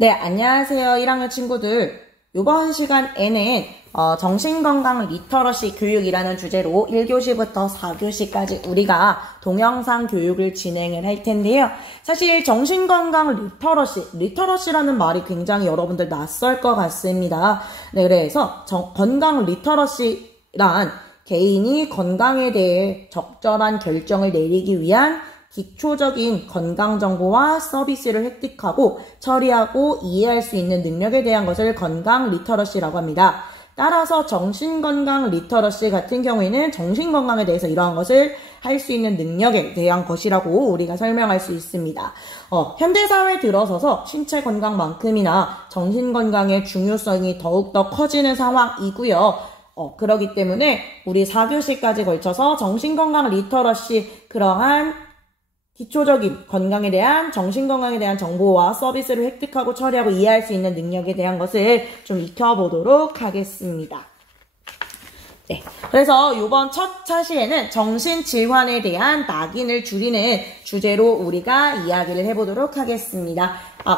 네, 안녕하세요. 1학년 친구들. 이번 시간에는 정신건강 리터러시 교육이라는 주제로 1교시부터 4교시까지 우리가 동영상 교육을 진행을 할 텐데요. 사실 정신건강 리터러시라는 말이 굉장히 여러분들 낯설 것 같습니다. 네, 그래서 건강 리터러시란 개인이 건강에 대해 적절한 결정을 내리기 위한 기초적인 건강정보와 서비스를 획득하고 처리하고 이해할 수 있는 능력에 대한 것을 건강 리터러시라고 합니다. 따라서 정신건강 리터러시 같은 경우에는 정신건강에 대해서 이러한 것을 할 수 있는 능력에 대한 것이라고 우리가 설명할 수 있습니다. 현대사회에 들어서서 신체 건강만큼이나 정신건강의 중요성이 더욱더 커지는 상황이고요. 그렇기 때문에 우리 4교시까지 걸쳐서 정신건강 리터러시 그러한 기초적인 건강에 대한 정신건강에 대한 정보와 서비스를 획득하고 처리하고 이해할 수 있는 능력에 대한 것을 좀 익혀보도록 하겠습니다. 네, 그래서 이번 첫 차시에는 정신질환에 대한 낙인을 줄이는 주제로 우리가 이야기를 해보도록 하겠습니다.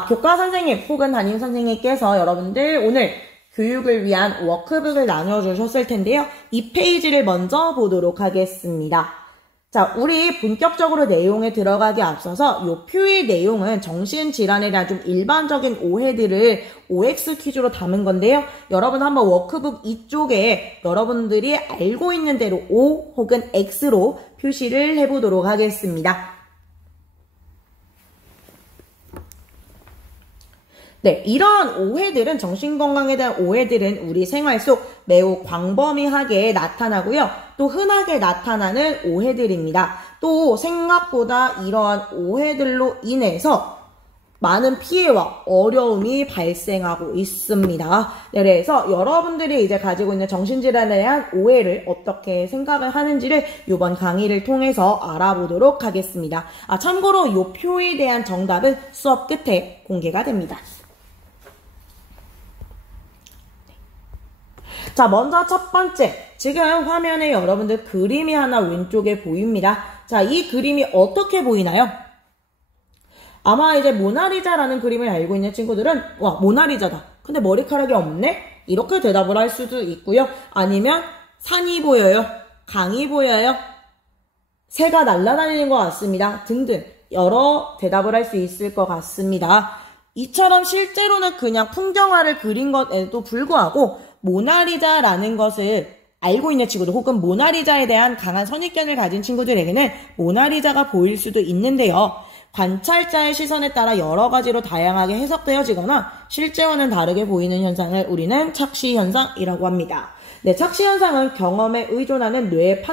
교과 선생님 혹은 담임 선생님께서 여러분들 오늘 교육을 위한 워크북을 나눠주셨을 텐데요. 이 페이지를 먼저 보도록 하겠습니다. 자, 우리 본격적으로 내용에 들어가기 앞서서 요 표의 내용은 정신질환에 대한 좀 일반적인 오해들을 OX 퀴즈로 담은 건데요. 여러분 한번 워크북 이쪽에 여러분들이 알고 있는 대로 O 혹은 X로 표시를 해보도록 하겠습니다. 네, 이러한 오해들은 정신건강에 대한 오해들은 우리 생활 속 매우 광범위하게 나타나고요. 또 흔하게 나타나는 오해들입니다. 또 생각보다 이러한 오해들로 인해서 많은 피해와 어려움이 발생하고 있습니다. 네, 그래서 여러분들이 이제 가지고 있는 정신질환에 대한 오해를 어떻게 생각을 하는지를 이번 강의를 통해서 알아보도록 하겠습니다. 참고로 이 표에 대한 정답은 수업 끝에 공개가 됩니다. 자, 먼저 첫 번째. 지금 화면에 여러분들 그림이 하나 왼쪽에 보입니다. 자, 이 그림이 어떻게 보이나요? 아마 이제 모나리자라는 그림을 알고 있는 친구들은 와, 모나리자다. 근데 머리카락이 없네? 이렇게 대답을 할 수도 있고요. 아니면 산이 보여요. 강이 보여요. 새가 날아다니는 것 같습니다. 등등 여러 대답을 할 수 있을 것 같습니다. 이처럼 실제로는 그냥 풍경화를 그린 것에도 불구하고 모나리자라는 것을 알고 있는 친구들 혹은 모나리자에 대한 강한 선입견을 가진 친구들에게는 모나리자가 보일 수도 있는데요. 관찰자의 시선에 따라 여러 가지로 다양하게 해석되어지거나 실제와는 다르게 보이는 현상을 우리는 착시현상이라고 합니다. 네, 착시현상은 경험에 의존하는 뇌의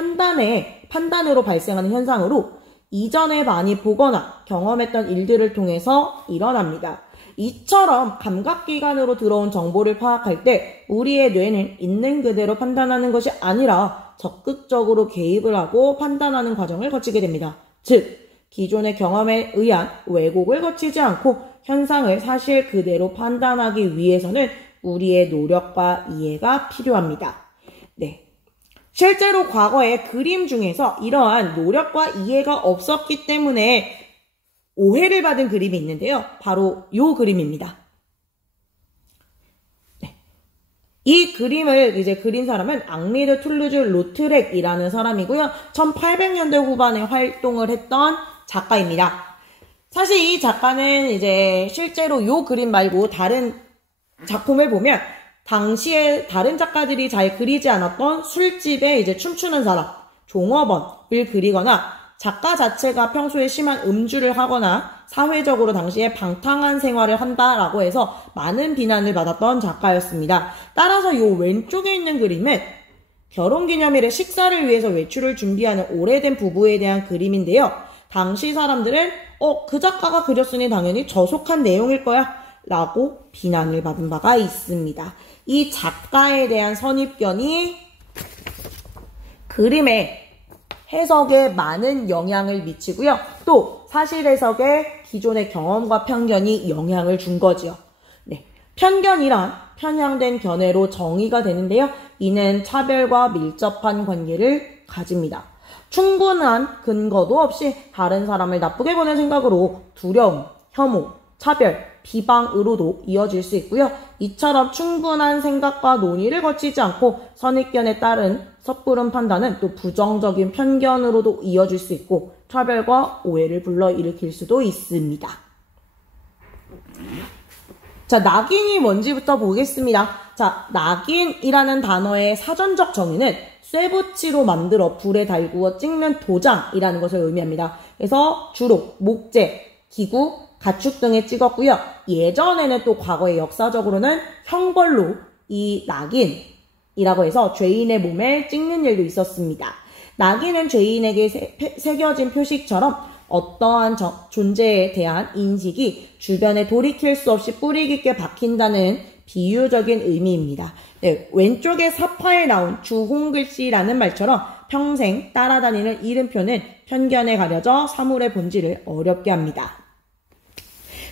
판단으로 발생하는 현상으로 이전에 많이 보거나 경험했던 일들을 통해서 일어납니다. 이처럼 감각기관으로 들어온 정보를 파악할 때 우리의 뇌는 있는 그대로 판단하는 것이 아니라 적극적으로 개입을 하고 판단하는 과정을 거치게 됩니다. 즉, 기존의 경험에 의한 왜곡을 거치지 않고 현상을 사실 그대로 판단하기 위해서는 우리의 노력과 이해가 필요합니다. 네. 실제로 과거의 그림 중에서 이러한 노력과 이해가 없었기 때문에 오해를 받은 그림이 있는데요. 바로 이 그림입니다. 네. 이 그림을 이제 그린 사람은 앙리드 툴루즈 로트렉이라는 사람이고요. 1800년대 후반에 활동을 했던 작가입니다. 사실 이 작가는 이제 실제로 이 그림 말고 다른 작품을 보면 당시에 다른 작가들이 잘 그리지 않았던 술집에 이제 춤추는 사람, 종업원을 그리거나 작가 자체가 평소에 심한 음주를 하거나 사회적으로 당시에 방탕한 생활을 한다라고 해서 많은 비난을 받았던 작가였습니다. 따라서 이 왼쪽에 있는 그림은 결혼기념일에 식사를 위해서 외출을 준비하는 오래된 부부에 대한 그림인데요. 당시 사람들은 그 작가가 그렸으니 당연히 저속한 내용일 거야 라고 비난을 받은 바가 있습니다. 이 작가에 대한 선입견이 그림에 해석에 많은 영향을 미치고요. 또 사실 해석에 기존의 경험과 편견이 영향을 준 거지요. 네, 편견이란 편향된 견해로 정의가 되는데요. 이는 차별과 밀접한 관계를 가집니다. 충분한 근거도 없이 다른 사람을 나쁘게 보는 생각으로 두려움, 혐오, 차별, 비방으로도 이어질 수 있고요. 이처럼 충분한 생각과 논의를 거치지 않고 선입견에 따른 섣부른 판단은 또 부정적인 편견으로도 이어질 수 있고 차별과 오해를 불러일으킬 수도 있습니다. 자, 낙인이 뭔지부터 보겠습니다. 자, 낙인이라는 단어의 사전적 정의는 쇠붙이로 만들어 불에 달구어 찍는 도장이라는 것을 의미합니다. 그래서 주로 목재, 기구, 가축 등에 찍었고요. 예전에는 또 과거에 역사적으로는 형벌로 이 낙인이라고 해서 죄인의 몸에 찍는 일도 있었습니다. 낙인은 죄인에게 새겨진 표식처럼 어떠한 존재에 대한 인식이 주변에 돌이킬 수 없이 뿌리 깊게 박힌다는 비유적인 의미입니다. 네, 왼쪽에 사파에 나온 주홍글씨라는 말처럼 평생 따라다니는 이름표는 편견에 가려져 사물의 본질을 어렵게 합니다.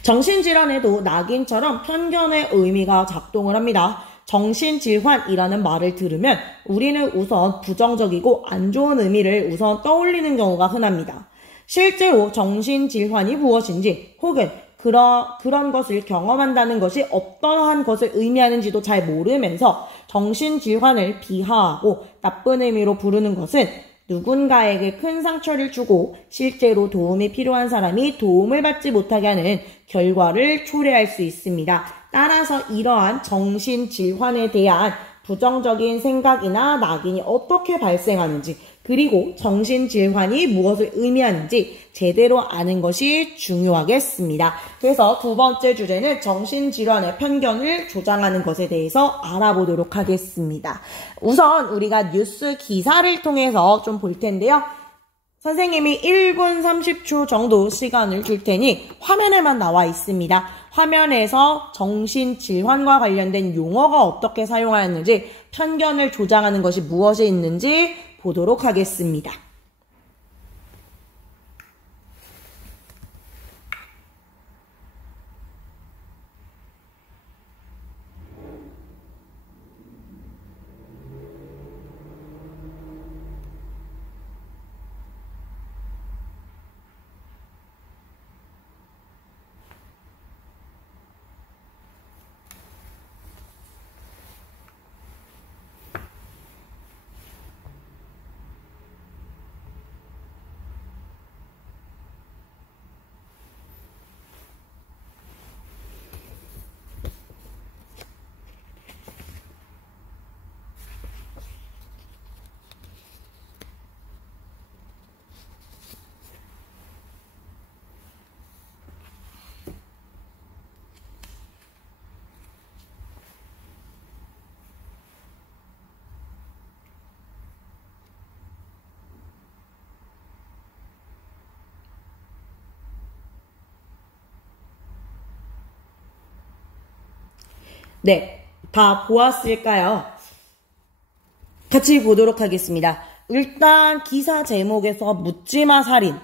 정신질환에도 낙인처럼 편견의 의미가 작동을 합니다. 정신질환이라는 말을 들으면 우리는 우선 부정적이고 안 좋은 의미를 우선 떠올리는 경우가 흔합니다. 실제로 정신질환이 무엇인지 혹은 그런 것을 경험한다는 것이 어떠한 것을 의미하는지도 잘 모르면서 정신질환을 비하하고 나쁜 의미로 부르는 것은 누군가에게 큰 상처를 주고 실제로 도움이 필요한 사람이 도움을 받지 못하게 하는 결과를 초래할 수 있습니다. 따라서 이러한 정신질환에 대한 부정적인 생각이나 낙인이 어떻게 발생하는지 그리고 정신질환이 무엇을 의미하는지 제대로 아는 것이 중요하겠습니다. 그래서 두 번째 주제는 정신질환의 편견을 조장하는 것에 대해서 알아보도록 하겠습니다. 우선 우리가 뉴스 기사를 통해서 좀 볼 텐데요. 선생님이 1분 30초 정도 시간을 줄 테니 화면에만 나와 있습니다. 화면에서 정신질환과 관련된 용어가 어떻게 사용하였는지 편견을 조장하는 것이 무엇이 있는지 보도록 하겠습니다. 네, 다 보았을까요? 같이 보도록 하겠습니다. 일단 기사 제목에서 묻지마 살인.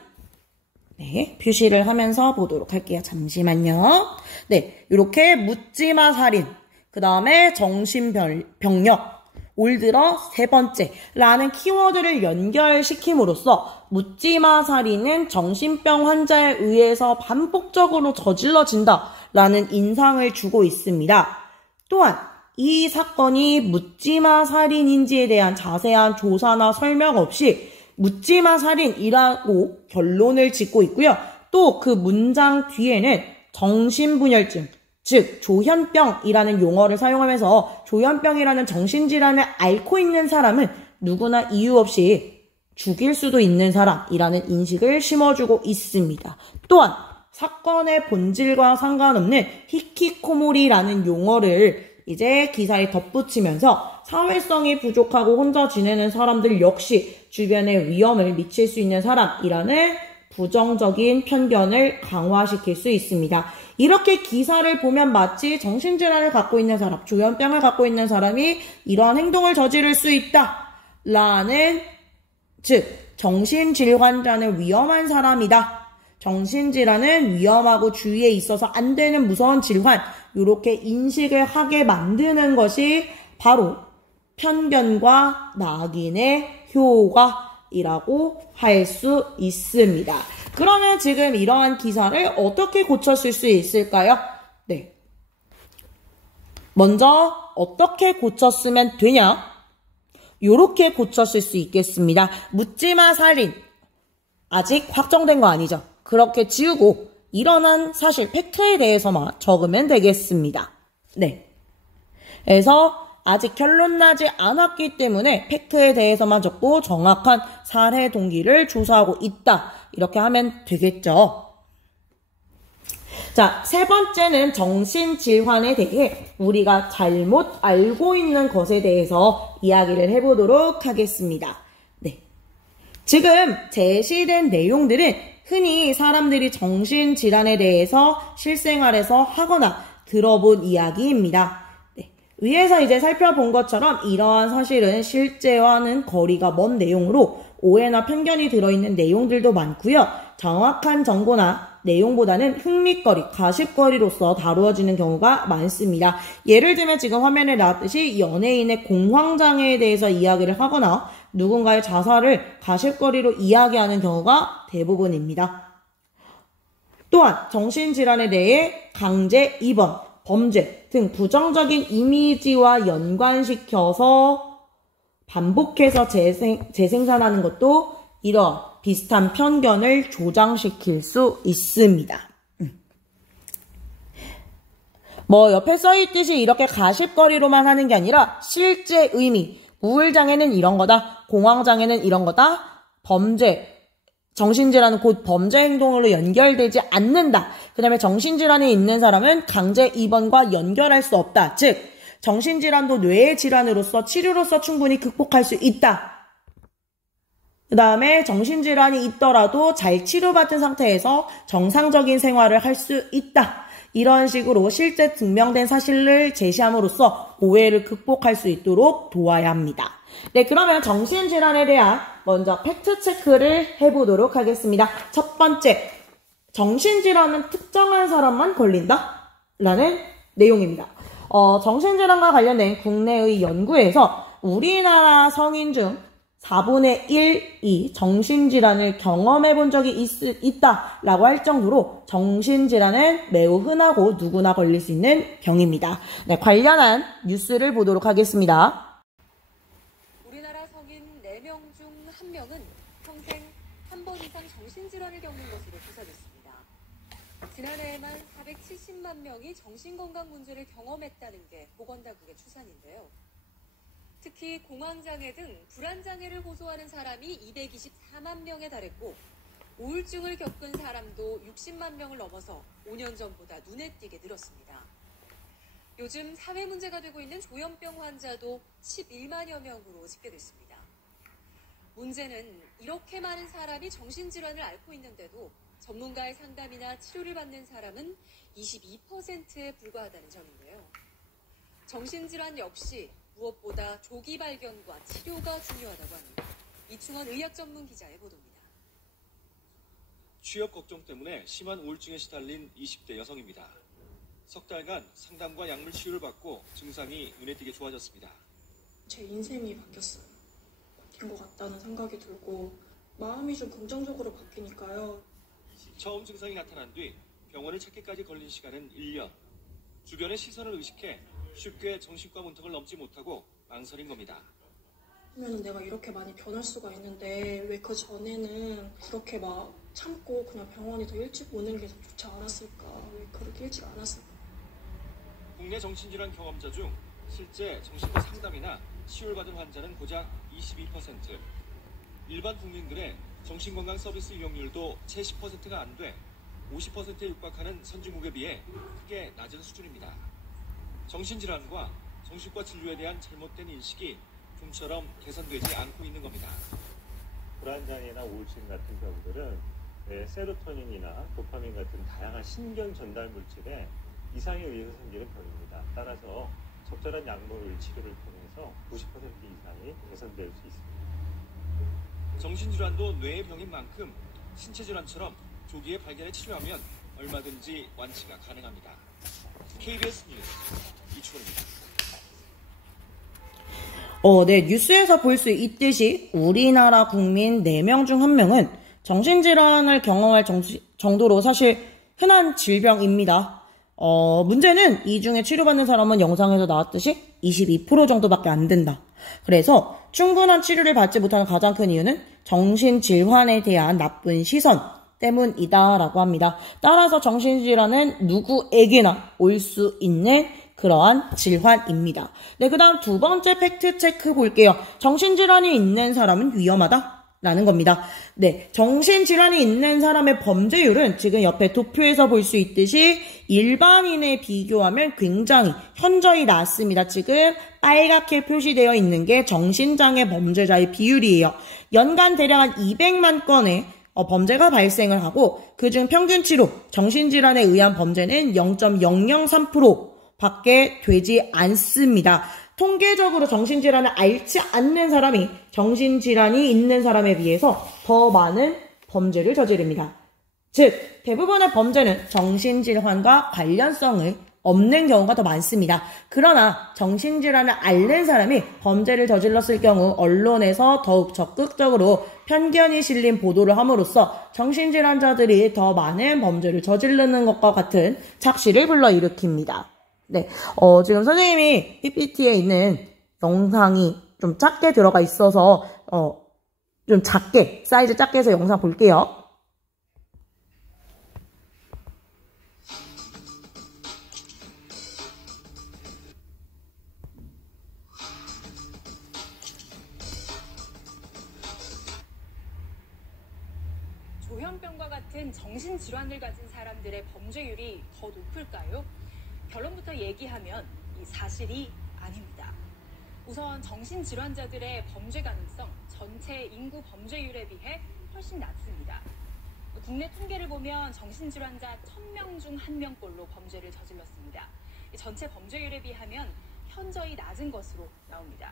네, 표시를 하면서 보도록 할게요. 잠시만요. 네, 이렇게 묻지마 살인. 그 다음에 정신병력. 올 들어 세 번째 라는 키워드를 연결시킴으로써 묻지마 살인은 정신병 환자에 의해서 반복적으로 저질러진다 라는 인상을 주고 있습니다. 또한 이 사건이 묻지마 살인인지에 대한 자세한 조사나 설명 없이 묻지마 살인이라고 결론을 짓고 있고요. 또 그 문장 뒤에는 정신분열증, 즉 조현병이라는 용어를 사용하면서 조현병이라는 정신질환을 앓고 있는 사람은 누구나 이유 없이 죽일 수도 있는 사람이라는 인식을 심어주고 있습니다. 또한 사건의 본질과 상관없는 히키코모리라는 용어를 이제 기사에 덧붙이면서 사회성이 부족하고 혼자 지내는 사람들 역시 주변에 위험을 미칠 수 있는 사람이라는 부정적인 편견을 강화시킬 수 있습니다. 이렇게 기사를 보면 마치 정신질환을 갖고 있는 사람, 조현병을 갖고 있는 사람이 이러한 행동을 저지를 수 있다 라는, 즉 정신질환자는 위험한 사람이다, 정신질환은 위험하고 주위에 있어서 안 되는 무서운 질환, 이렇게 인식을 하게 만드는 것이 바로 편견과 낙인의 효과이라고 할 수 있습니다. 그러면 지금 이러한 기사를 어떻게 고쳤을 수 있을까요? 네. 먼저 어떻게 고쳤으면 되냐? 요렇게 고쳤을 수 있겠습니다. 묻지마 살인. 아직 확정된 거 아니죠? 그렇게 지우고 일어난 사실 팩트에 대해서만 적으면 되겠습니다. 네. 그래서 아직 결론 나지 않았기 때문에 팩트에 대해서만 적고 정확한 살해 동기를 조사하고 있다. 이렇게 하면 되겠죠. 자, 세 번째는 정신질환에 대해 우리가 잘못 알고 있는 것에 대해서 이야기를 해보도록 하겠습니다. 네. 지금 제시된 내용들은 흔히 사람들이 정신질환에 대해서 실생활에서 하거나 들어본 이야기입니다. 네. 위에서 이제 살펴본 것처럼 이러한 사실은 실제와는 거리가 먼 내용으로 오해나 편견이 들어있는 내용들도 많고요. 정확한 정보나 내용보다는 흥미거리, 가십거리로서 다루어지는 경우가 많습니다. 예를 들면 지금 화면에 나왔듯이 연예인의 공황장애에 대해서 이야기를 하거나 누군가의 자살을 가십거리로 이야기하는 경우가 대부분입니다. 또한 정신질환에 대해 강제 입원, 범죄 등 부정적인 이미지와 연관시켜서 반복해서 재생산하는 것도 이런 비슷한 편견을 조장시킬 수 있습니다. 뭐 옆에 써있듯이 이렇게 가십거리로만 하는 게 아니라 실제 의미, 우울장애는 이런 거다, 공황장애는 이런 거다, 범죄, 정신질환은 곧 범죄 행동으로 연결되지 않는다. 그 다음에 정신질환이 있는 사람은 강제 입원과 연결할 수 없다. 즉 정신질환도 뇌의 질환으로서 치료로서 충분히 극복할 수 있다. 그 다음에 정신질환이 있더라도 잘 치료받은 상태에서 정상적인 생활을 할 수 있다. 이런 식으로 실제 증명된 사실을 제시함으로써 오해를 극복할 수 있도록 도와야 합니다. 네, 그러면 정신질환에 대한 먼저 팩트체크를 해보도록 하겠습니다. 첫 번째, 정신질환은 특정한 사람만 걸린다? 라는 내용입니다. 정신질환과 관련된 국내의 연구에서 우리나라 성인 중 4분의 1이 정신질환을 경험해 본 적이 있다라고 할 정도로 정신질환은 매우 흔하고 누구나 걸릴 수 있는 병입니다. 네, 관련한 뉴스를 보도록 하겠습니다. 우리나라 성인 4명 중 1명은 평생 한 번 이상 정신질환을 겪는 것으로 조사됐습니다. 지난해에만 470만 명이 정신건강 문제를 경험했다는 게 보건당국의 추산인데요. 특히 공황장애 등 불안장애를 호소하는 사람이 224만 명에 달했고 우울증을 겪은 사람도 60만 명을 넘어서 5년 전보다 눈에 띄게 늘었습니다. 요즘 사회 문제가 되고 있는 조현병 환자도 11만여 명으로 집계됐습니다. 문제는 이렇게 많은 사람이 정신질환을 앓고 있는데도 전문가의 상담이나 치료를 받는 사람은 22%에 불과하다는 점인데요. 정신질환 역시 무엇보다 조기 발견과 치료가 중요하다고 합니다. 이충원 의학전문기자의 보도입니다. 취업 걱정 때문에 심한 우울증에 시달린 20대 여성입니다. 석 달간 상담과 약물 치료를 받고 증상이 눈에 띄게 좋아졌습니다. 제 인생이 바뀌었어요. 바뀐 것 같다는 생각이 들고 마음이 좀 긍정적으로 바뀌니까요. 처음 증상이 나타난 뒤 병원을 찾기까지 걸린 시간은 1년. 주변의 시선을 의식해 쉽게 정신과 문턱을 넘지 못하고 망설인 겁니다. 그러면 내가 이렇게 많이 변할 수가 있는데 왜 그 전에는 그렇게 막 참고 그냥 병원에 더 일찍 오는 게 더 좋지 않았을까? 왜 그렇게 일찍 안 왔을까? 국내 정신질환 경험자 중 실제 정신과 상담이나 치료를 받은 환자는 고작 22%. 일반 국민들의 정신건강 서비스 이용률도 채 10%가 안 돼 50%에 육박하는 선진국에 비해 크게 낮은 수준입니다. 정신질환과 정신과 진료에 대한 잘못된 인식이 좀처럼 개선되지 않고 있는 겁니다. 불안장애나 우울증 같은 경우들은 세로토닌이나 도파민 같은 다양한 신경 전달 물질에 이상에 의해서 생기는 병입니다. 따라서 적절한 약물 치료를 통해서 90% 이상이 개선될 수 있습니다. 정신질환도 뇌의 병인 만큼 신체질환처럼 조기에 발견해 치료하면 얼마든지 완치가 가능합니다. KBS 뉴스 이충원입니다. 네, 뉴스에서 볼 수 있듯이 우리나라 국민 4명 중 1명은 정신질환을 경험할 정도로 사실 흔한 질병입니다. 문제는 이 중에 치료받는 사람은 영상에서 나왔듯이 22% 정도밖에 안 된다. 그래서 충분한 치료를 받지 못하는 가장 큰 이유는 정신질환에 대한 나쁜 시선 때문이다라고 합니다. 따라서 정신질환은 누구에게나 올 수 있는 그러한 질환입니다. 네, 그 다음 두 번째 팩트체크 볼게요. 정신질환이 있는 사람은 위험하다? 라는 겁니다. 네, 정신질환이 있는 사람의 범죄율은 지금 옆에 도표에서 볼 수 있듯이 일반인에 비교하면 굉장히 현저히 낮습니다. 지금 빨갛게 표시되어 있는 게 정신장애 범죄자의 비율이에요. 연간 대략 한 200만 건의 범죄가 발생을 하고 그중 평균치로 정신질환에 의한 범죄는 0.003% 밖에 되지 않습니다. 통계적으로 정신질환을 앓지 않는 사람이 정신질환이 있는 사람에 비해서 더 많은 범죄를 저지릅니다. 즉, 대부분의 범죄는 정신질환과 관련성을 없는 경우가 더 많습니다. 그러나 정신질환을 앓는 사람이 범죄를 저질렀을 경우 언론에서 더욱 적극적으로 편견이 실린 보도를 함으로써 정신질환자들이 더 많은 범죄를 저지르는 것과 같은 착시를 불러일으킵니다. 네, 지금 선생님이 PPT에 있는 영상이 좀 작게 들어가 있어서 좀 작게, 사이즈 작게 해서 영상 볼게요. 조현병과 같은 정신질환을 가진 사람들의 범죄율이 더 높을까요? 결론부터 얘기하면 이 사실이 아닙니다. 우선 정신질환자들의 범죄 가능성 전체 인구 범죄율에 비해 훨씬 낮습니다. 국내 통계를 보면 정신질환자 1000명 중 1명꼴로 범죄를 저질렀습니다. 전체 범죄율에 비하면 현저히 낮은 것으로 나옵니다.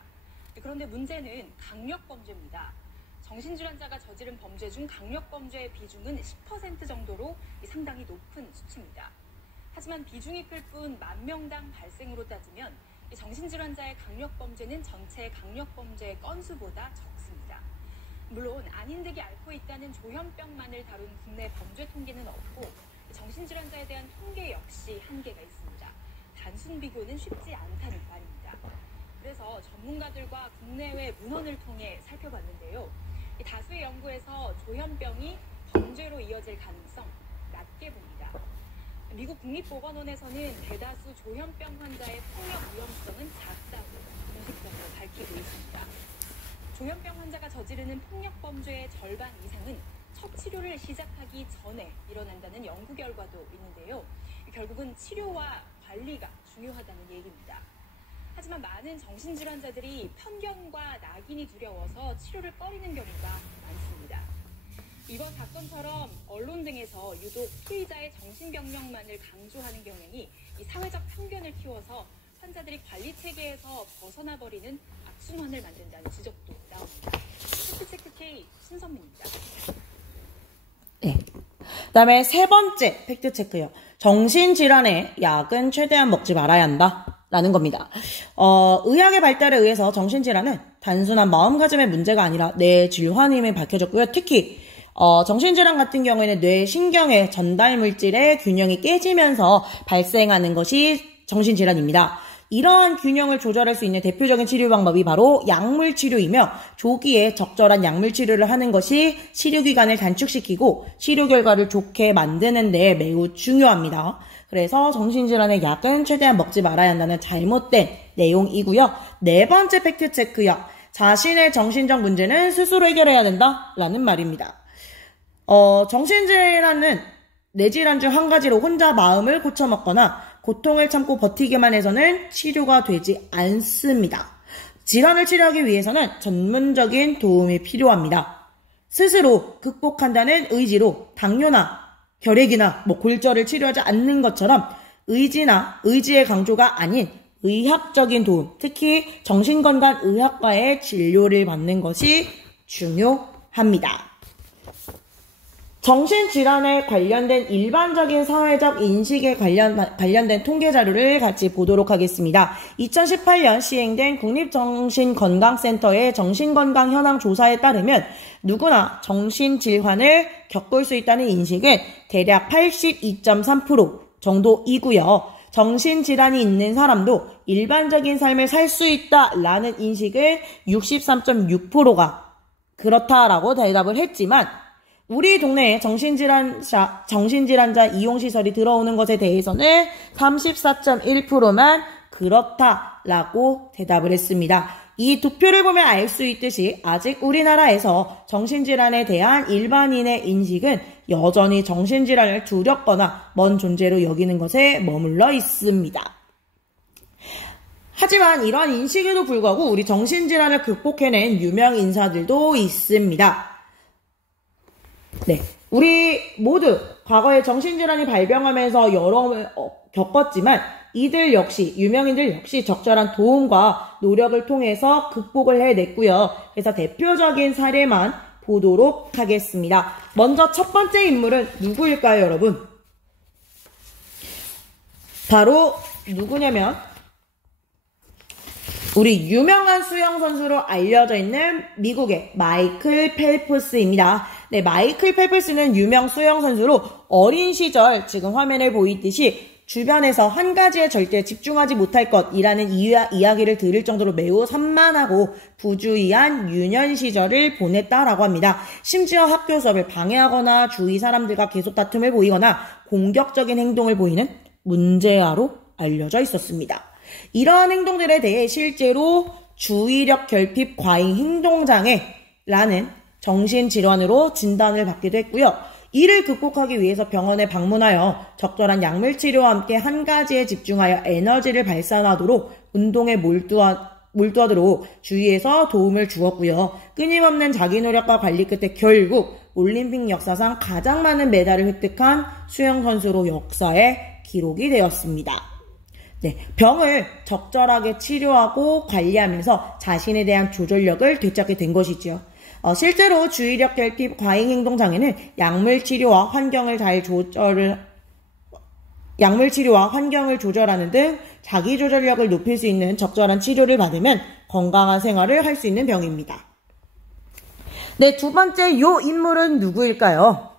그런데 문제는 강력범죄입니다. 정신질환자가 저지른 범죄 중 강력범죄의 비중은 10% 정도로 상당히 높은 수치입니다. 하지만 비중이 클 뿐 10,000명당 발생으로 따지면 정신질환자의 강력범죄는 전체 강력범죄의 건수보다 적습니다. 물론 아닌 듯이 앓고 있다는 조현병만을 다룬 국내 범죄 통계는 없고 정신질환자에 대한 통계 역시 한계가 있습니다. 단순 비교는 쉽지 않다는 말입니다. 그래서 전문가들과 국내외 문헌을 통해 살펴봤는데요. 다수의 연구에서 조현병이 범죄로 이어질 가능성 낮게 봅니다. 미국 국립보건원에서는 대다수 조현병 환자의 폭력 위험성은 작다고 공식적으로 밝히고 있습니다. 조현병 환자가 저지르는 폭력 범죄의 절반 이상은 첫 치료를 시작하기 전에 일어난다는 연구 결과도 있는데요. 결국은 치료와 관리가 중요하다는 얘기입니다. 하지만 많은 정신질환자들이 편견과 낙인이 두려워서 치료를 꺼리는 경우가 많습니다. 이번 사건처럼 언론 등에서 유독 피의자의 정신병력만을 강조하는 경향이 이 사회적 편견을 키워서 환자들이 관리체계에서 벗어나버리는 악순환을 만든다는 지적도 나옵니다. 팩트체크 K 신선미입니다. 네. 그 다음에 세 번째 팩트체크요. 정신질환에 약은 최대한 먹지 말아야 한다. 라는 겁니다. 의학의 발달에 의해서 정신질환은 단순한 마음가짐의 문제가 아니라 뇌 질환임이 밝혀졌고요. 특히 정신질환 같은 경우에는 뇌 신경의 전달 물질의 균형이 깨지면서 발생하는 것이 정신질환입니다. 이러한 균형을 조절할 수 있는 대표적인 치료 방법이 바로 약물 치료이며 조기에 적절한 약물 치료를 하는 것이 치료 기간을 단축시키고 치료 결과를 좋게 만드는 데 매우 중요합니다. 그래서 정신질환의 약은 최대한 먹지 말아야 한다는 잘못된 내용이고요. 네 번째 팩트체크요. 자신의 정신적 문제는 스스로 해결해야 된다라는 말입니다. 정신질환은 뇌질환 중 한 가지로 혼자 마음을 고쳐먹거나 고통을 참고 버티기만 해서는 치료가 되지 않습니다. 질환을 치료하기 위해서는 전문적인 도움이 필요합니다. 스스로 극복한다는 의지로 당뇨나 혈액이나 골절을 치료하지 않는 것처럼 의지나 의지의 강조가 아닌 의학적인 도움, 특히 정신건강의학과의 진료를 받는 것이 중요합니다. 정신질환에 관련된 일반적인 사회적 인식에 관련된 통계 자료를 같이 보도록 하겠습니다. 2018년 시행된 국립정신건강센터의 정신건강 현황 조사에 따르면 누구나 정신질환을 겪을 수 있다는 인식은 대략 82.3% 정도이고요. 정신질환이 있는 사람도 일반적인 삶을 살 수 있다라는 인식은 63.6%가 그렇다라고 대답을 했지만 우리 동네에 정신질환자 이용시설이 들어오는 것에 대해서는 34.1%만 그렇다라고 대답을 했습니다. 이 두 표를 보면 알 수 있듯이 아직 우리나라에서 정신질환에 대한 일반인의 인식은 여전히 정신질환을 두렵거나 먼 존재로 여기는 것에 머물러 있습니다. 하지만 이러한 인식에도 불구하고 우리 정신질환을 극복해낸 유명 인사들도 있습니다. 네, 우리 모두 과거에 정신질환이 발병하면서 여러 겪었지만 이들 역시 유명인들 역시 적절한 도움과 노력을 통해서 극복을 해냈고요. 그래서 대표적인 사례만 보도록 하겠습니다. 먼저 첫 번째 인물은 누구일까요, 여러분? 바로 누구냐면 우리 유명한 수영 선수로 알려져 있는 미국의 마이클 펠프스입니다. 네, 마이클 펠프스는 유명 수영 선수로 어린 시절 지금 화면에 보이듯이 주변에서 한 가지에 절대 집중하지 못할 것이라는 이야기를 들을 정도로 매우 산만하고 부주의한 유년 시절을 보냈다라고 합니다. 심지어 학교 수업을 방해하거나 주위 사람들과 계속 다툼을 보이거나 공격적인 행동을 보이는 문제아로 알려져 있었습니다. 이러한 행동들에 대해 실제로 주의력 결핍 과잉 행동장애라는 정신질환으로 진단을 받기도 했고요. 이를 극복하기 위해서 병원에 방문하여 적절한 약물 치료와 함께 한 가지에 집중하여 에너지를 발산하도록 운동에 몰두하도록 주위에서 도움을 주었고요. 끊임없는 자기 노력과 관리 끝에 결국 올림픽 역사상 가장 많은 메달을 획득한 수영선수로 역사에 기록이 되었습니다. 네, 병을 적절하게 치료하고 관리하면서 자신에 대한 조절력을 되찾게 된 것이죠. 실제로 주의력 결핍 과잉 행동 장애는 약물 치료와 환경을 조절하는 등 자기 조절력을 높일 수 있는 적절한 치료를 받으면 건강한 생활을 할 수 있는 병입니다. 네, 두 번째 요 인물은 누구일까요?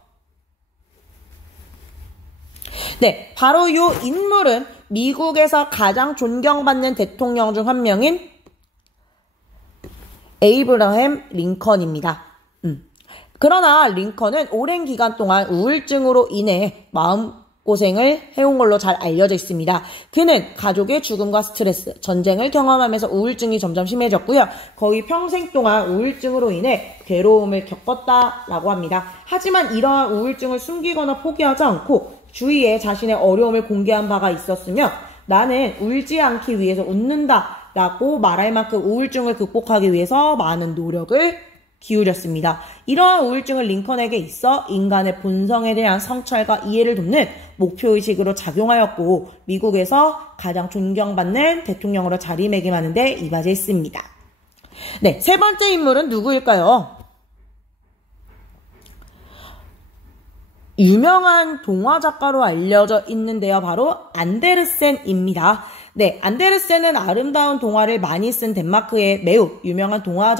네, 바로 요 인물은 미국에서 가장 존경받는 대통령 중 한 명인 에이브러햄 링컨입니다. 그러나 링컨은 오랜 기간 동안 우울증으로 인해 마음고생을 해온 걸로 잘 알려져 있습니다. 그는 가족의 죽음과 스트레스, 전쟁을 경험하면서 우울증이 점점 심해졌고요. 거의 평생 동안 우울증으로 인해 괴로움을 겪었다라고 합니다. 하지만 이러한 우울증을 숨기거나 포기하지 않고 주위에 자신의 어려움을 공개한 바가 있었으며 나는 울지 않기 위해서 웃는다 라고 말할 만큼 우울증을 극복하기 위해서 많은 노력을 기울였습니다. 이러한 우울증은 링컨에게 있어 인간의 본성에 대한 성찰과 이해를 돕는 목표의식으로 작용하였고 미국에서 가장 존경받는 대통령으로 자리매김하는 데 이바지했습니다. 네, 세 번째 인물은 누구일까요? 유명한 동화 작가로 알려져 있는데요. 바로 안데르센입니다. 네, 안데르센은 아름다운 동화를 많이 쓴 덴마크의 매우 유명한 동화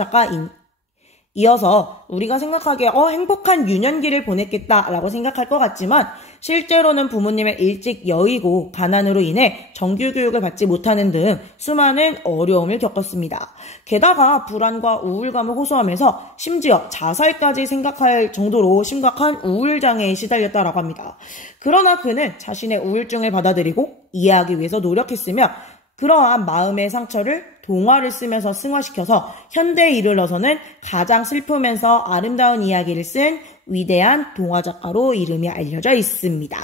작가이어서 우리가 생각하기에 행복한 유년기를 보냈겠다라고 생각할 것 같지만 실제로는 부모님의 일찍 여의고 가난으로 인해 정규교육을 받지 못하는 등 수많은 어려움을 겪었습니다. 게다가 불안과 우울감을 호소하면서 심지어 자살까지 생각할 정도로 심각한 우울장애에 시달렸다라고 합니다. 그러나 그는 자신의 우울증을 받아들이고 이해하기 위해서 노력했으며 그러한 마음의 상처를 동화를 쓰면서 승화시켜서 현대에 이르러서는 가장 슬프면서 아름다운 이야기를 쓴 위대한 동화작가로 이름이 알려져 있습니다.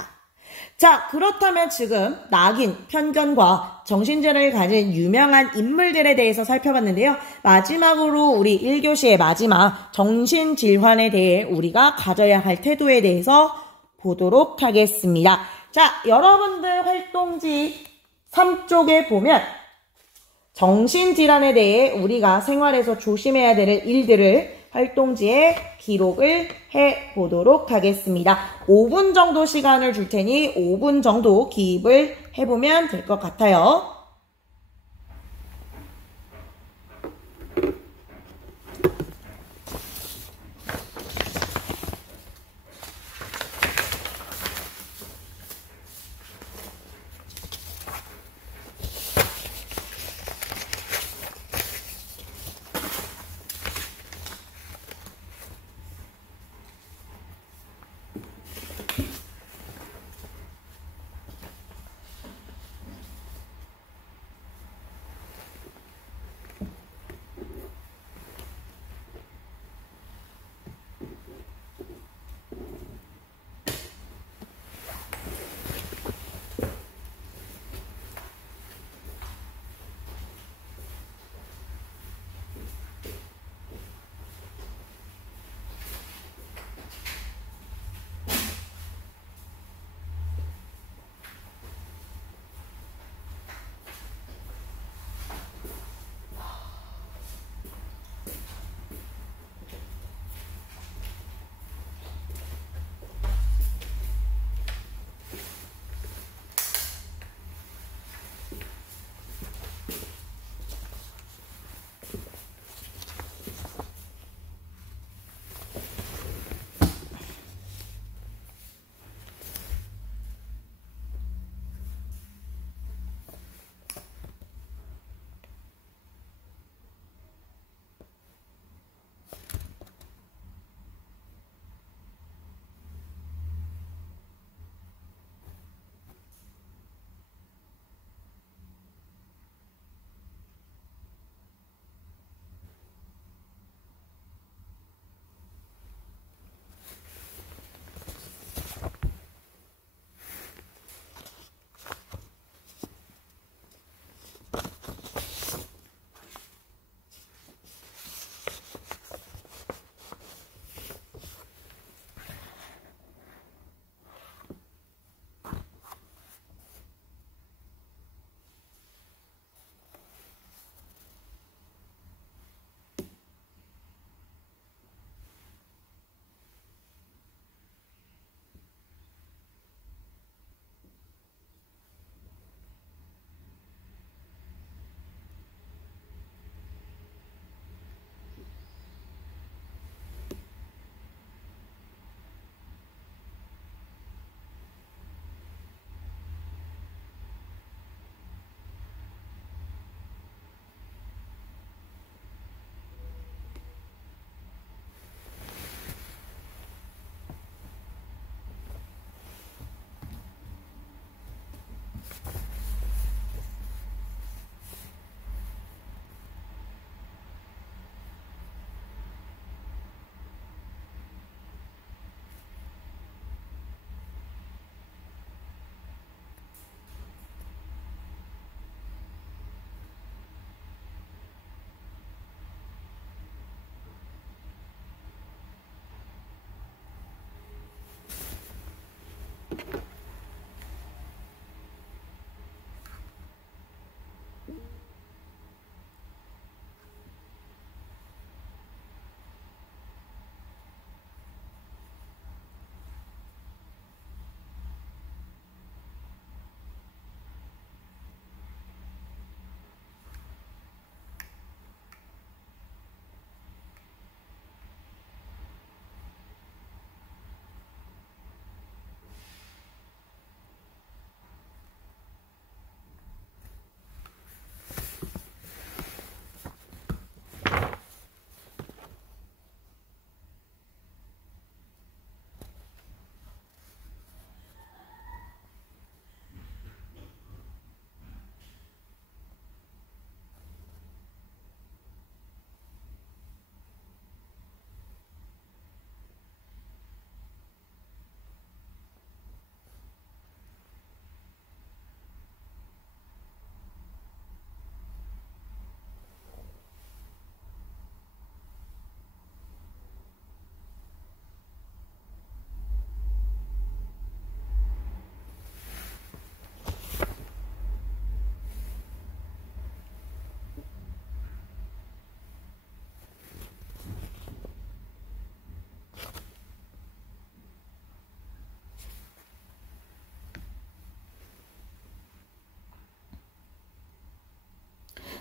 자, 그렇다면 지금 낙인, 편견과 정신질환을 가진 유명한 인물들에 대해서 살펴봤는데요. 마지막으로 우리 1교시의 마지막 정신질환에 대해 우리가 가져야 할 태도에 대해서 보도록 하겠습니다. 자, 여러분들 활동지 3쪽에 보면 정신질환에 대해 우리가 생활에서 조심해야 될 일들을 활동지에 기록을 해 보도록 하겠습니다. 5분 정도 시간을 줄 테니 5분 정도 기입을 해보면 될 것 같아요.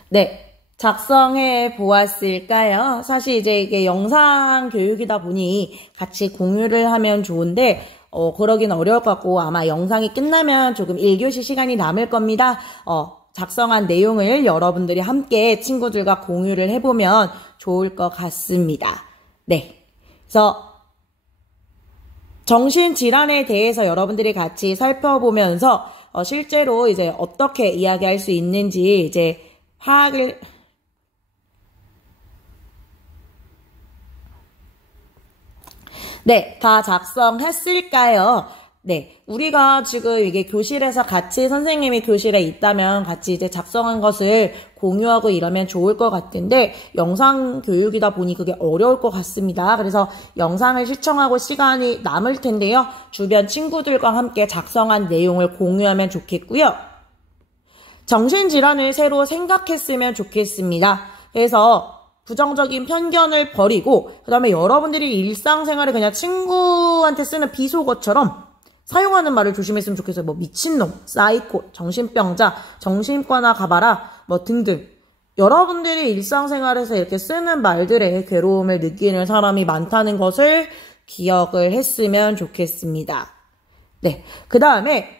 네. 작성해 보았을까요? 사실 이제 이게 영상 교육이다 보니 같이 공유를 하면 좋은데, 그러긴 어려울 것 같고, 아마 영상이 끝나면 조금 1교시 시간이 남을 겁니다. 작성한 내용을 여러분들이 함께 친구들과 공유를 해보면 좋을 것 같습니다. 네. 그래서, 정신질환에 대해서 여러분들이 같이 살펴보면서, 실제로 이제 어떻게 이야기할 수 있는지 이제 파악을, 네, 다 작성했을까요? 네, 우리가 지금 이게 교실에서 같이 선생님이 교실에 있다면 같이 이제 작성한 것을 공유하고 이러면 좋을 것 같은데 영상 교육이다 보니 그게 어려울 것 같습니다. 그래서 영상을 시청하고 시간이 남을 텐데요. 주변 친구들과 함께 작성한 내용을 공유하면 좋겠고요. 정신질환을 새로 생각했으면 좋겠습니다. 그래서 부정적인 편견을 버리고 그 다음에 여러분들이 일상생활에 그냥 친구한테 쓰는 비속어처럼 사용하는 말을 조심했으면 좋겠어요. 뭐 미친놈, 사이코, 정신병자, 정신과나 가봐라 뭐 등등. 여러분들이 일상생활에서 이렇게 쓰는 말들에 괴로움을 느끼는 사람이 많다는 것을 기억을 했으면 좋겠습니다. 네, 그 다음에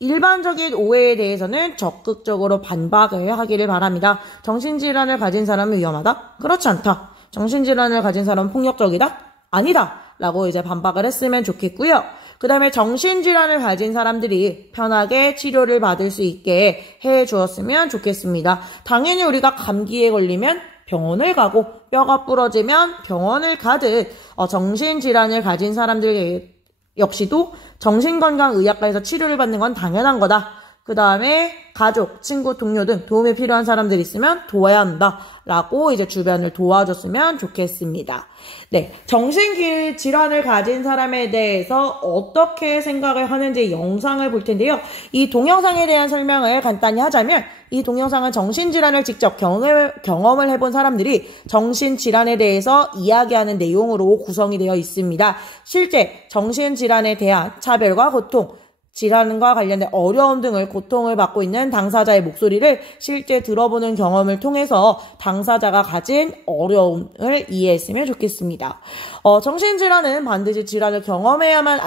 일반적인 오해에 대해서는 적극적으로 반박을 하기를 바랍니다. 정신질환을 가진 사람은 위험하다? 그렇지 않다. 정신질환을 가진 사람은 폭력적이다? 아니다. 라고 이제 반박을 했으면 좋겠고요. 그 다음에 정신질환을 가진 사람들이 편하게 치료를 받을 수 있게 해 주었으면 좋겠습니다. 당연히 우리가 감기에 걸리면 병원을 가고 뼈가 부러지면 병원을 가듯 정신질환을 가진 사람들 역시도 정신건강의학과에서 치료를 받는 건 당연한 거다. 그 다음에 가족, 친구, 동료 등 도움이 필요한 사람들이 있으면 도와야 한다. 라고 이제 주변을 도와줬으면 좋겠습니다. 네, 정신질환을 가진 사람에 대해서 어떻게 생각을 하는지 영상을 볼 텐데요. 이 동영상에 대한 설명을 간단히 하자면 이 동영상은 정신질환을 직접 경험을 해본 사람들이 정신질환에 대해서 이야기하는 내용으로 구성이 되어 있습니다. 실제 정신질환에 대한 차별과 고통, 질환과 관련된 어려움 등을 고통을 받고 있는 당사자의 목소리를 실제 들어보는 경험을 통해서 당사자가 가진 어려움을 이해했으면 좋겠습니다. 정신질환은 반드시 질환을 경험해야만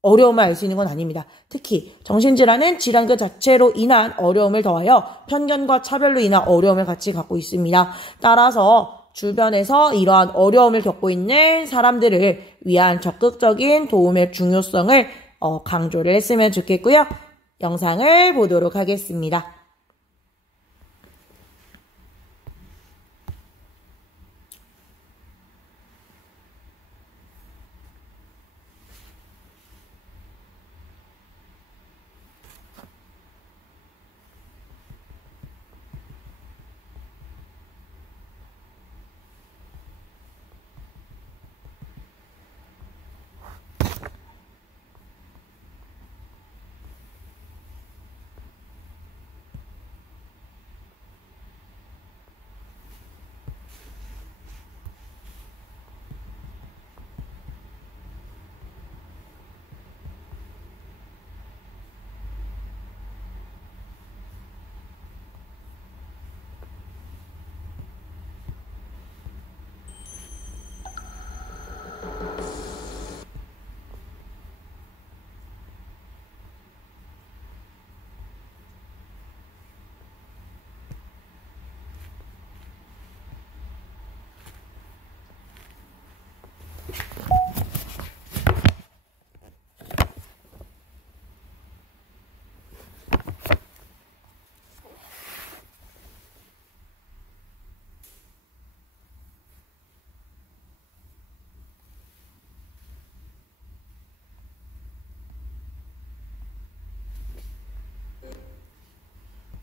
어려움을 알 수 있는 건 아닙니다. 특히 정신질환은 질환 그 자체로 인한 어려움을 더하여 편견과 차별로 인한 어려움을 같이 갖고 있습니다. 따라서 주변에서 이러한 어려움을 겪고 있는 사람들을 위한 적극적인 도움의 중요성을 강조를 했으면 좋겠고요. 영상을 보도록 하겠습니다.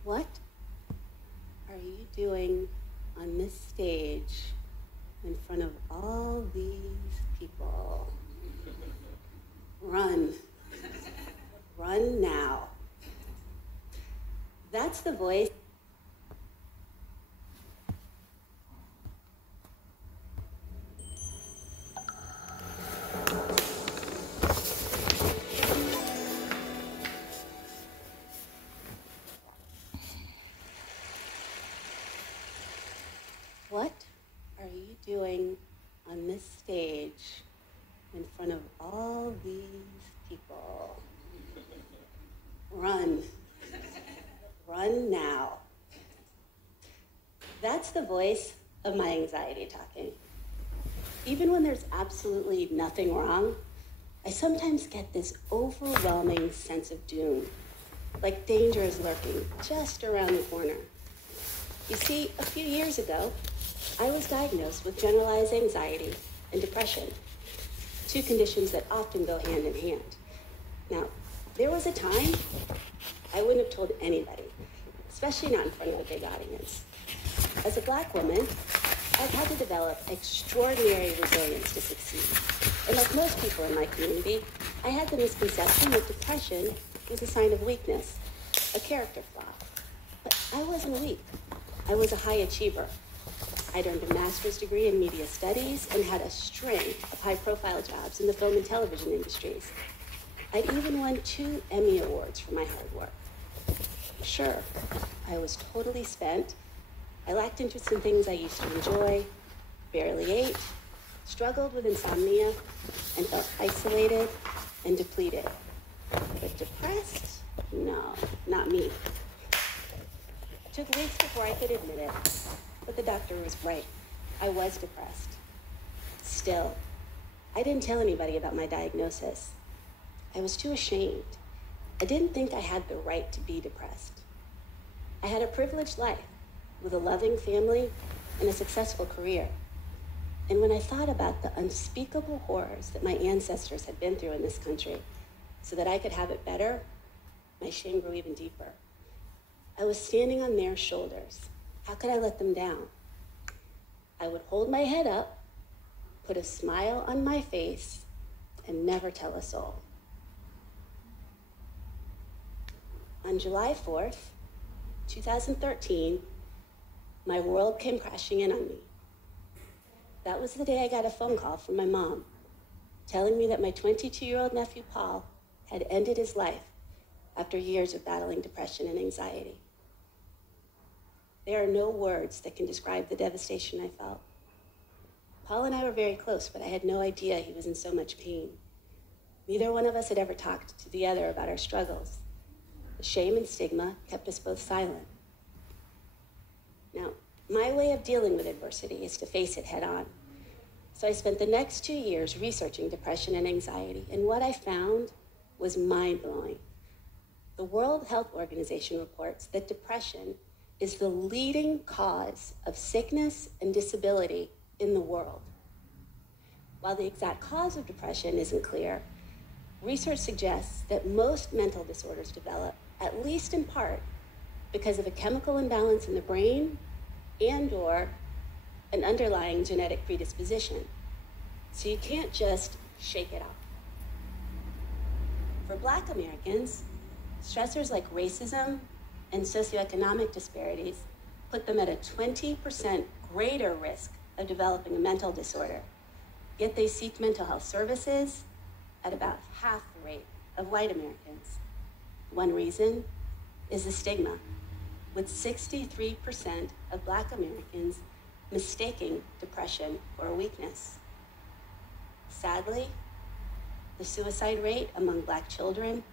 What are you doing on this stage in front of all these people? Run. Run now. That's the voice. run now. That's the voice of my anxiety talking. Even when there's absolutely nothing wrong, I sometimes get this overwhelming sense of doom, like danger is lurking just around the corner. You see, a few years ago, I was diagnosed with generalized anxiety and depression, two conditions that often go hand in hand. Now, there was a time I wouldn't have told anybody, especially not in front of a big audience. As a Black woman, I've had to develop extraordinary resilience to succeed. And like most people in my community, I had the misconception that depression was a sign of weakness, a character flaw. But I wasn't weak. I was a high achiever. I'd earned a master's degree in media studies and had a string of high-profile jobs in the film and television industries. I'd even won 2 Emmy Awards for my hard work. Sure, I was totally spent. I lacked interest in things I used to enjoy, barely ate, struggled with insomnia, and felt isolated and depleted. But depressed? No, not me. It took weeks before I could admit it, but the doctor was right. I was depressed. Still, I didn't tell anybody about my diagnosis. I was too ashamed. I didn't think I had the right to be depressed. I had a privileged life with a loving family and a successful career. And when I thought about the unspeakable horrors that my ancestors had been through in this country so that I could have it better, my shame grew even deeper. I was standing on their shoulders. How could I let them down? I would hold my head up, put a smile on my face, and never tell a soul. On July 4th, 2013, my world came crashing in on me. That was the day I got a phone call from my mom telling me that my 22-year-old nephew, Paul, had ended his life after years of battling depression and anxiety. There are no words that can describe the devastation I felt. Paul and I were very close, but I had no idea he was in so much pain. Neither one of us had ever talked to the other about our struggles. The shame and stigma kept us both silent. Now, my way of dealing with adversity is to face it head on. So I spent the next 2 years researching depression and anxiety, and what I found was mind-blowing. The World Health Organization reports that depression is the leading cause of sickness and disability in the world. While the exact cause of depression isn't clear, research suggests that most mental disorders develop, at least in part, because of a chemical imbalance in the brain and/or an underlying genetic predisposition. So you can't just shake it off. For Black Americans, stressors like racism and socioeconomic disparities put them at a 20% greater risk of developing a mental disorder, yet they seek mental health services at about half the rate of white Americans. One reason is the stigma, with 63% of Black Americans mistaking depression for a weakness. Sadly, the suicide rate among Black children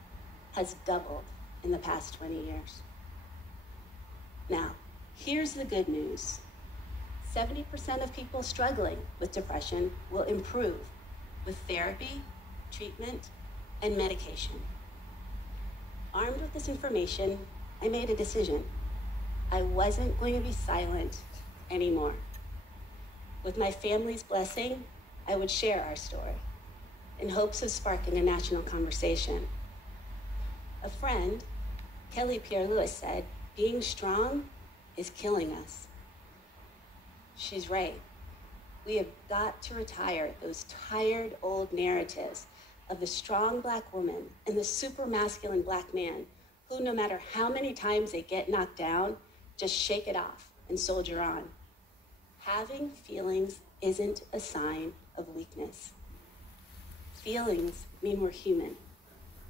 has doubled in the past 20 years. Now, here's the good news. 70% of people struggling with depression will improve with therapy, treatment, and medication. Armed with this information, I made a decision. I wasn't going to be silent anymore. With my family's blessing, I would share our story in hopes of sparking a national conversation. A friend, Kelly Pierre-Louis, said, "Being strong is killing us." She's right. We have got to retire those tired old narratives of the strong Black woman and the super masculine Black man who, no matter how many times they get knocked down, just shake it off and soldier on. Having feelings isn't a sign of weakness. Feelings mean we're human.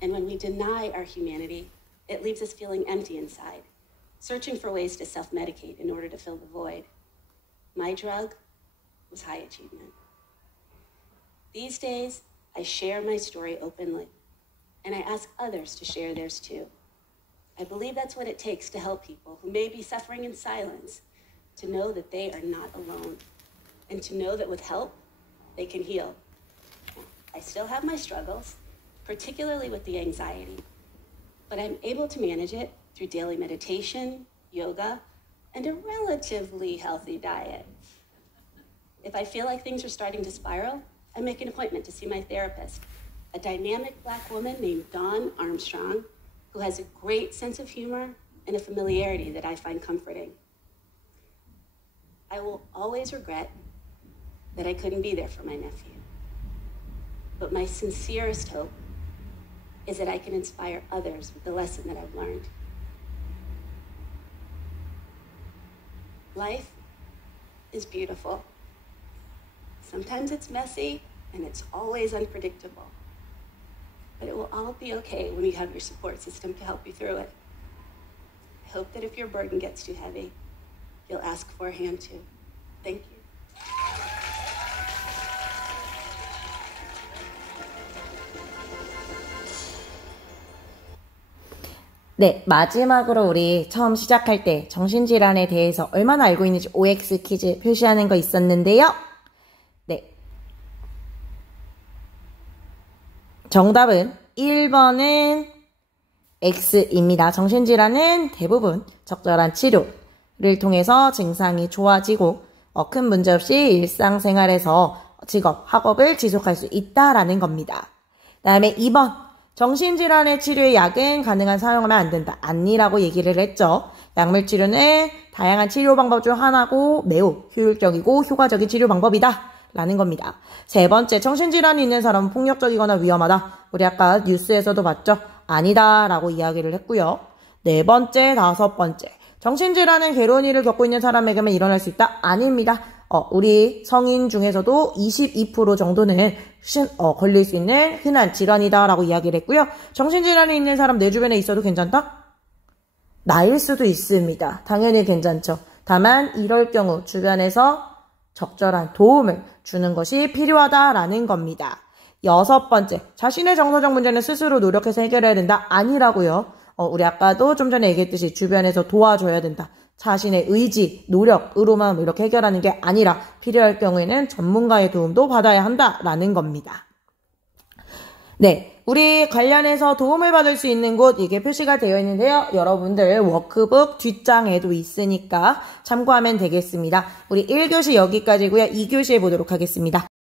And when we deny our humanity, it leaves us feeling empty inside, searching for ways to self-medicate in order to fill the void. My drug was high achievement. These days, I share my story openly, and I ask others to share theirs too. I believe that's what it takes to help people who may be suffering in silence to know that they are not alone and to know that with help, they can heal. I still have my struggles, particularly with the anxiety, but I'm able to manage it through daily meditation, yoga, and a relatively healthy diet. If I feel like things are starting to spiral, I make an appointment to see my therapist, a dynamic Black woman named Dawn Armstrong, who has a great sense of humor and a familiarity that I find comforting. I will always regret that I couldn't be there for my nephew. But my sincerest hope is that I can inspire others with the lesson that I've learned. Life is beautiful. Sometimes it's messy and it's always unpredictable. But it will all be okay when you have your support system to help you through it. I hope that if your burden gets too heavy, you'll ask for a hand too. Thank you. 네, 마지막으로 우리 처음 시작할 때 정신질환에 대해서 얼마나 알고 있는지 OX 퀴즈 표시하는 거 있었는데요. 네. 정답은 1번은 X입니다. 정신질환은 대부분 적절한 치료를 통해서 증상이 좋아지고 큰 문제 없이 일상생활에서 직업, 학업을 지속할 수 있다라는 겁니다. 다음에 2번. 정신질환의 치료에 약은 가능한 사용하면 안 된다. 아니라고 얘기를 했죠. 약물치료는 다양한 치료 방법 중 하나고 매우 효율적이고 효과적인 치료 방법이다. 라는 겁니다. 세 번째, 정신질환이 있는 사람은 폭력적이거나 위험하다. 우리 아까 뉴스에서도 봤죠? 아니다. 라고 이야기를 했고요. 네 번째, 다섯 번째. 정신질환은 괴로운 일을 겪고 있는 사람에게만 일어날 수 있다? 아닙니다. 우리 성인 중에서도 22% 정도는 걸릴 수 있는 흔한 질환이다라고 이야기를 했고요. 정신질환이 있는 사람 내 주변에 있어도 괜찮다? 나일 수도 있습니다. 당연히 괜찮죠. 다만 이럴 경우 주변에서 적절한 도움을 주는 것이 필요하다라는 겁니다. 여섯 번째, 자신의 정서적 문제는 스스로 노력해서 해결해야 된다? 아니라고요. 우리 아까도 좀 전에 얘기했듯이 주변에서 도와줘야 된다. 자신의 의지, 노력으로만 이렇게 해결하는 게 아니라 필요할 경우에는 전문가의 도움도 받아야 한다라는 겁니다. 네, 우리 관련해서 도움을 받을 수 있는 곳 이게 표시가 되어 있는데요. 여러분들 워크북 뒷장에도 있으니까 참고하면 되겠습니다. 우리 1교시 여기까지고요. 2교시에 보도록 하겠습니다.